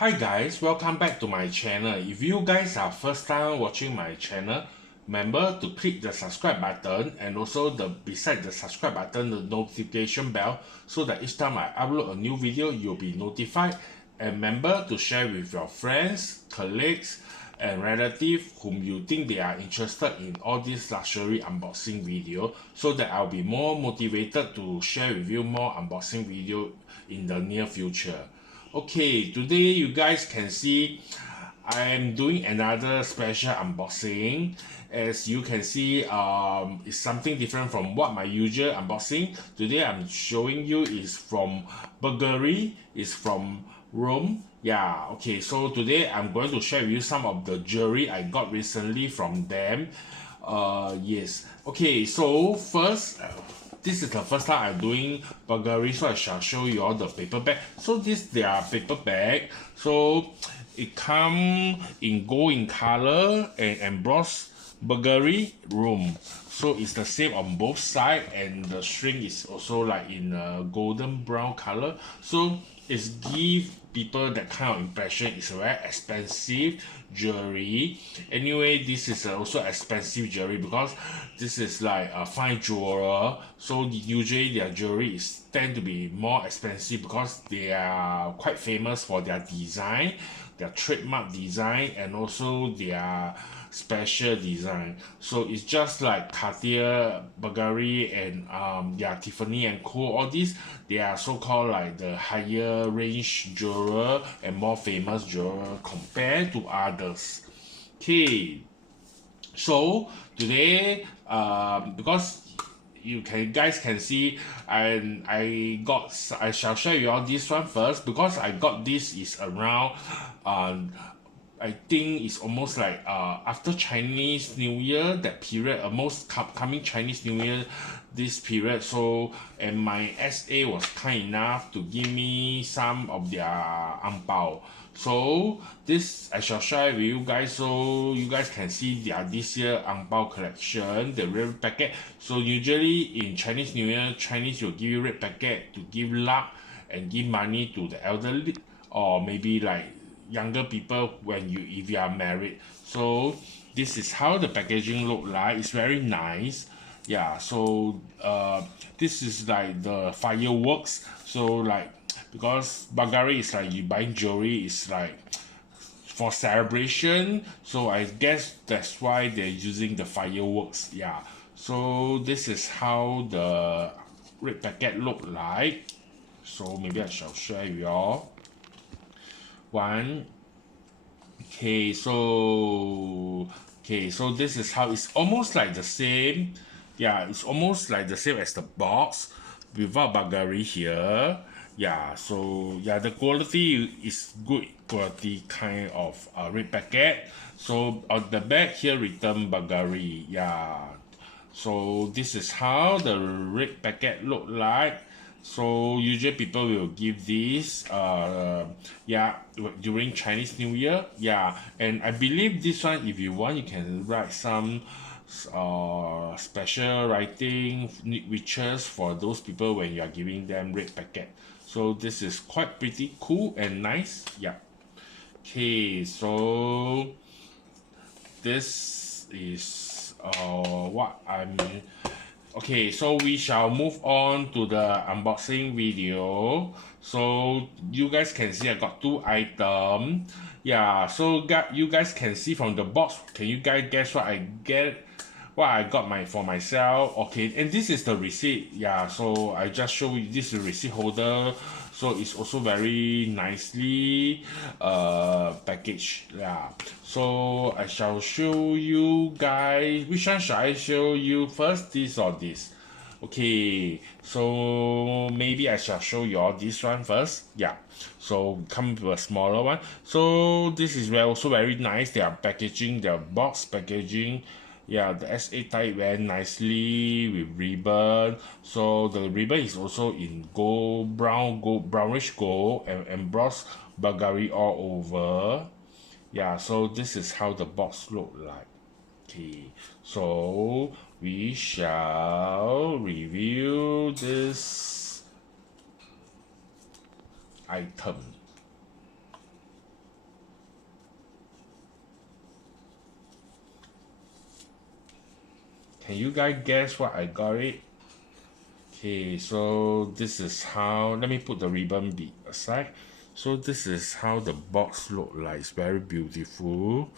Hi guys, welcome back to my channel. If you guys are first time watching my channel, remember to click the subscribe button and also beside the subscribe button the notification bell so that each time I upload a new video you'll be notified. And remember to share with your friends, colleagues and relatives whom you think they are interested in all this luxury unboxing video so that I'll be more motivated to share with you more unboxing video in the near future. Okay, today you guys can see I am doing another special unboxing. As you can see, it's something different from what my usual unboxing. Today I'm showing you is from Bvlgari, is from Rome. Yeah, okay, so today I'm going to share with you some of the jewelry I got recently from them. Yes. Okay, so first, this is the first time I'm doing Bvlgari, so I shall show you all the paper bag. So this their paper bag. So it come in gold in color and embossed Bvlgari room. So it's the same on both sides, and the string is also like in a golden brown color. So it's give people that kind of impression. It's a very expensive jewelry. Anyway, this is also expensive jewelry because this is like a fine jeweler. So usually their jewelry is tend to be more expensive because they are quite famous for their design, their trademark design, and also their special design. So it's just like Cartier, Bvlgari, and Tiffany and Co. All these they are so-called like the higher range jeweler and more famous jeweler compared to others. Okay, so today because you guys can see, and I shall share you all this one first because I got this is around I think it's almost like after Chinese New Year, that period, almost coming Chinese New Year, this period. So, and my SA was kind enough to give me some of their ang pao. So this I shall share with you guys so you guys can see their this year ang pao collection, the red packet. So usually in Chinese New Year, Chinese will give you red packet to give luck and give money to the elderly or maybe like younger people when you if you are married. So this is how the packaging look like. It's very nice. Yeah, so this is like the fireworks. So like because Bvlgari is like you buying jewelry is like for celebration, so I guess that's why they're using the fireworks. Yeah, so this is how the red packet look like. So maybe I shall share with y'all one. Okay, so this is how it's almost like the same. Yeah, it's almost like the same as the box without Bvlgari here. Yeah, so yeah, the quality is good quality kind of red packet. So on the back here written Bvlgari. Yeah, so this is how the red packet look like. So usually people will give this yeah, during Chinese New Year. Yeah, and I believe this one, if you want, you can write some special writing riches for those people when you are giving them red packet. So this is quite pretty cool and nice. Yeah. Okay, so this is what I'm okay, so we shall move on to the unboxing video. So you guys can see I got two items. Yeah, so you guys can see from the box. Can you guys guess what I get? What I got for myself? Okay, and this is the receipt. Yeah, so I just show you this is receipt holder. So it's also very nicely packaged. Yeah, so I shall show you guys which one shall I show you first, this or this. Okay, so maybe I shall show you all this one first. Yeah, so come to a smaller one. So this is also very nice. They are packaging their box packaging. Yeah, the SA tie very nicely with ribbon. So the ribbon is also in brownish gold and embossed Bvlgari all over. Yeah, so this is how the box look like. Okay, so we shall review this item. Can you guys guess what I got it? Okay, so this is how, let me put the ribbon bit aside. So this is how the box look like. It's very beautiful.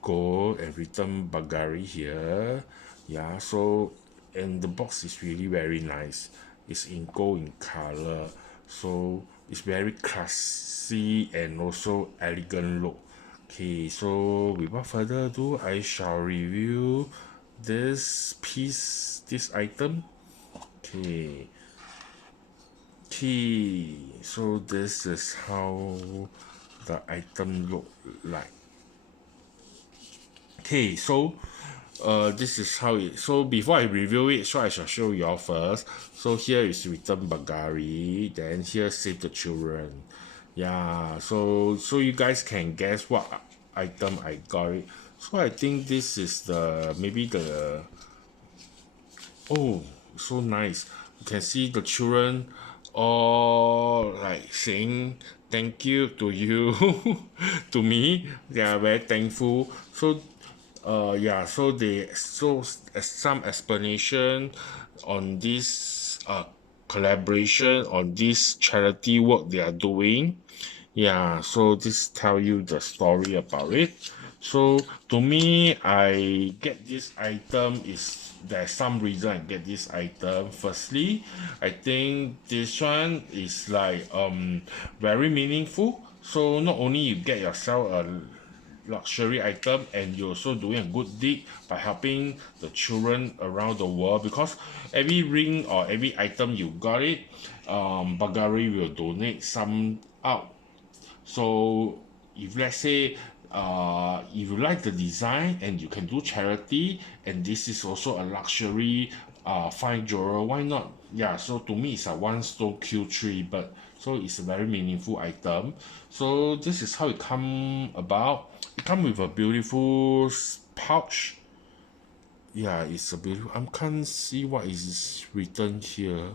Gold and written Bvlgari here. Yeah, so and the box is really very nice. It's in gold in color. So it's very classy and also elegant look. Okay, so without further ado, I shall review this piece, this item. Okay. Okay, so this is how the item look like. Okay, so this is how it, so before I review it, so I shall show you all first. So here is written Bvlgari, then here Save the Children. Yeah, so you guys can guess what item I got it. So I think this is the, maybe the, oh, so nice. You can see the children all like saying thank you to you, to me. They are very thankful. So yeah, so they, so some explanation on this collaboration on this charity work they are doing. Yeah, so this tell you the story about it. So to me, I get this item is, there's some reason I get this item. Firstly, I think this one is like very meaningful. So not only you get yourself a luxury item, and you're also doing a good deed by helping the children around the world, because every ring or every item you got it, Bvlgari will donate some out. So if let's say if you like the design and you can do charity, and this is also a luxury fine jewelry, why not? Yeah, so to me it's a one stone kill three bird. So it's a very meaningful item. So this is how it come about. It come with a beautiful pouch. Yeah, it's a beautiful, I can't see what is written here.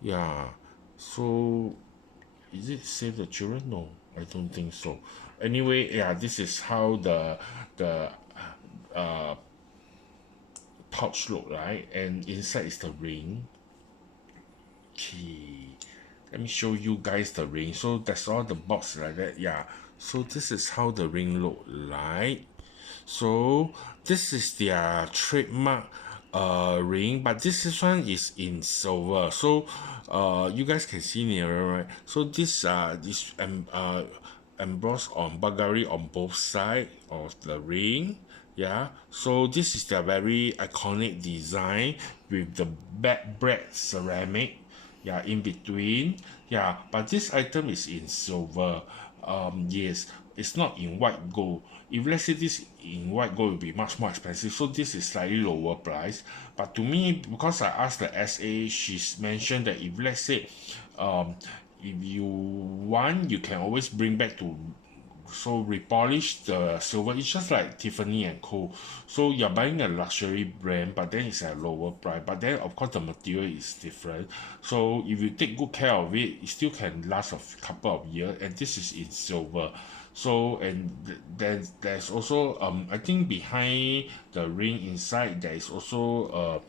Yeah, so is it Save the Children? No, I don't think so. Anyway, yeah, this is how the uh pouch look like, and inside is the ring. Okay, let me show you guys the ring. So that's all the box like that. Yeah, so this is how the ring look like. So this is their trademark ring, but one is in silver. So you guys can see nearer, right? So this embossed on Bvlgari on both sides of the ring. Yeah, so this is their very iconic design with the bread ceramic, yeah, in between. Yeah, but this item is in silver. Yes, it's not in white gold. If let's say this in white gold, it will be much more expensive, so this is slightly lower price. But to me, because I asked the SA, she's mentioned that if let's say if you want, you can always bring back to, so repolish the silver. It's just like Tiffany and Co. So you're buying a luxury brand, but then it's at a lower price, but then of course the material is different. So if you take good care of it, it still can last a couple of years, and this is in silver. So and then there's also I think behind the ring inside there is also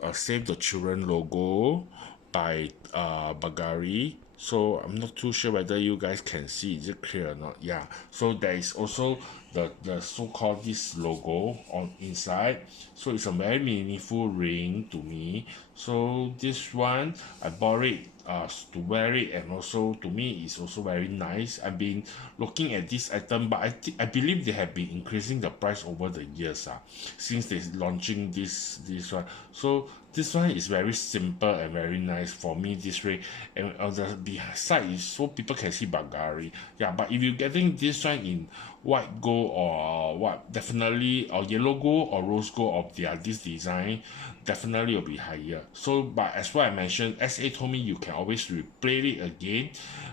a Save the Children logo by Bvlgari. So I'm not too sure whether you guys can see, is it clear or not? Yeah, so there is also the so-called this logo on inside. So it's a very meaningful ring to me. So this one I bought it to wear it, and also to me it's also very nice. I've been looking at this item, but I believe they have been increasing the price over the years since they launching this one. So this one is very simple and very nice for me this way, and on the beside is so people can see Bvlgari. Yeah, but if you're getting this one in white gold or what, definitely, or yellow gold or rose gold of their this design, definitely will be higher. So but as what I mentioned, SA told me you can always replay it again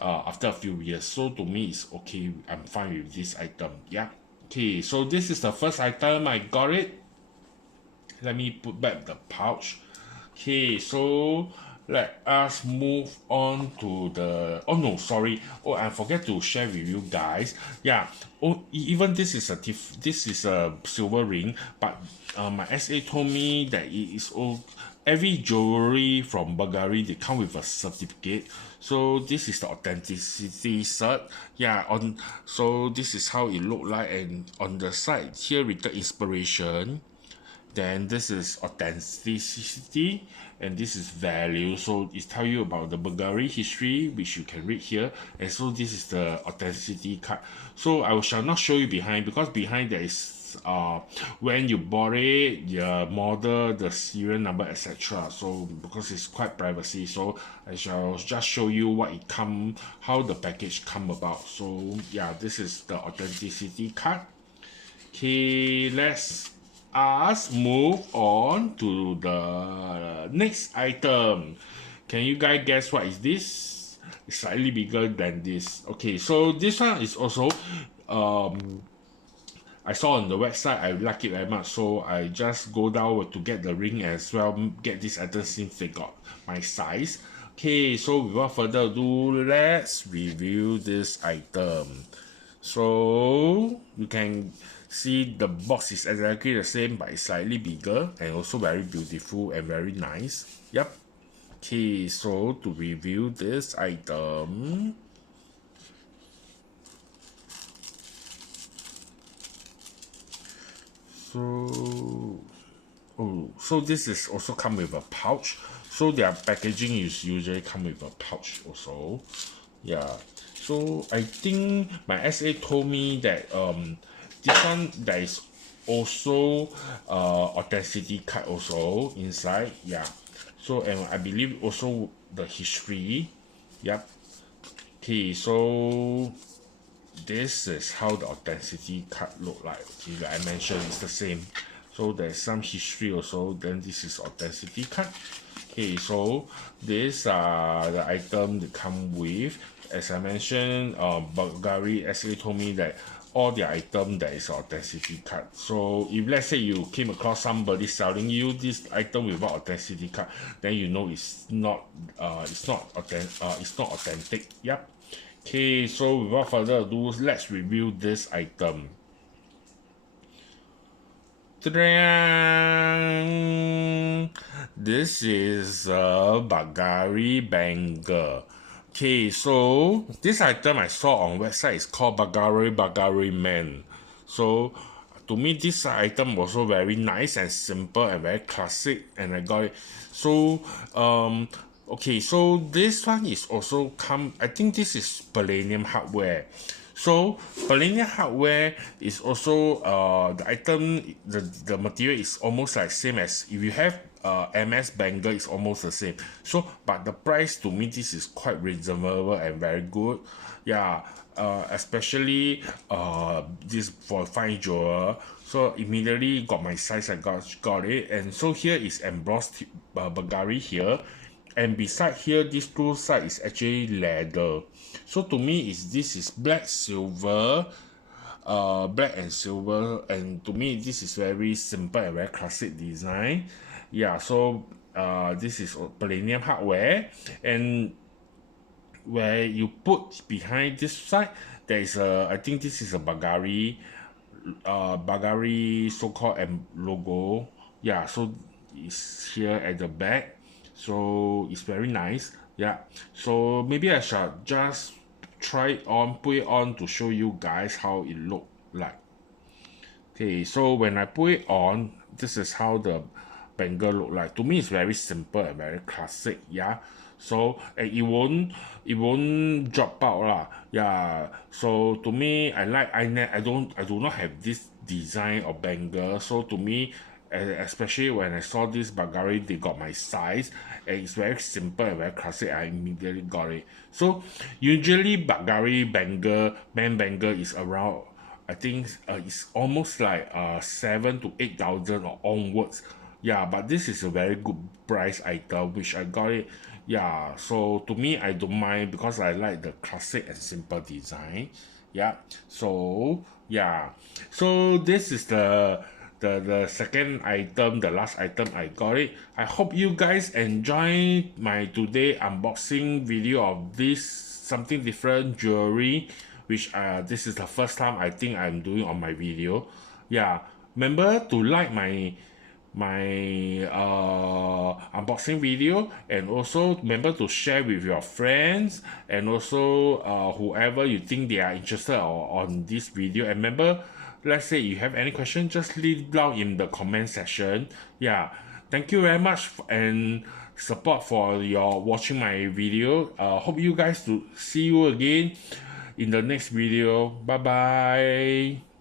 after a few years. So to me it's okay, I'm fine with this item. Yeah, okay, so this is the first item I got it. Let me put back the pouch. Okay, so let us move on to the, oh no, sorry, oh, I forget to share with you guys. Yeah, oh, even this is a this is a silver ring, but my SA told me that it is all, every jewelry from Bvlgari, they come with a certificate. So this is the authenticity cert. Yeah, on, so this is how it look like, and on the side here written inspiration, then this is authenticity, and this is value. So it tell you about the Bvlgari history, which you can read here. And so this is the authenticity card. So I shall not show you behind, because behind there is when you bought it, the model, the serial number, etc. So because it's quite privacy, so I shall just show you what it come, how the package come about. So yeah, this is the authenticity card. Okay, let's us move on to the next item. Can you guys guess what is this? It's slightly bigger than this. Okay, so this one is also I saw on the website, I like it very much, so I just go down to get the ring as well, get this item since they got my size. Okay, so without further ado, let's review this item. So you can see the box is exactly the same, but it's slightly bigger and also very beautiful and very nice. Yep. Okay, so to review this item, so oh, so this is also come with a pouch. So their packaging is usually come with a pouch also. Yeah. So I think my SA told me that this one there is also authenticity card also inside. Yeah. So and I believe also the history. Yep. Okay, so this is how the authenticity card look like. Okay, like I mentioned, it's the same. So there's some history also. Then this is authenticity card. Okay, so these are the item that come with. As I mentioned, Bvlgari actually told me that all the item that is authenticity card. So if let's say you came across somebody selling you this item without authenticity card, then you know it's not it's not authentic. Yep. Okay, so without further ado, let's review this item. This is a Bvlgari bangle. Okay, so this item I saw on website is called Bvlgari Man. So to me this item also very nice and simple and very classic, and I got it. So okay, so this one is also come, I think this is palladium hardware. So palladium hardware is also the item, the material is almost like same as if you have MS bangle, is almost the same. So but the price to me this is quite reasonable and very good. Yeah, especially this for fine jewel. So immediately got my size, I got it. And so here is embossed Bvlgari here, and beside here this two side is actually leather. So to me is this is black silver, black and silver, and to me this is very simple and very classic design. Yeah, so this is palladium hardware, and where you put behind this side there is a, I think this is a Bvlgari so-called logo. Yeah, so it's here at the back, so it's very nice. Yeah, so maybe I shall just try it on, put it on to show you guys how it look like. Okay, so when I put it on, this is how the bangle look like. To me, it's very simple and very classic. Yeah. So and it won't drop out lah. Yeah. So to me, I like I do not have this design of bangle. So to me, especially when I saw this Bvlgari, they got my size, and it's very simple and very classic. I immediately got it. So usually Bvlgari bangle is around, I think it's almost like 7 to 8 thousand or onwards. Yeah, but this is a very good price item, which I got it. Yeah, so to me, I don't mind because I like the classic and simple design. Yeah, so yeah, so this is the the second item, the last item I got it. I hope you guys enjoy my today unboxing video of this something different jewelry, which this is the first time I think I'm doing on my video. Yeah, remember to like my unboxing video, and also remember to share with your friends, and also whoever you think they are interested on this video. And remember, let's say you have any question, just leave down in the comment section. Yeah, thank you very much and support for your watching my video. Hope you guys to see you again in the next video. Bye bye.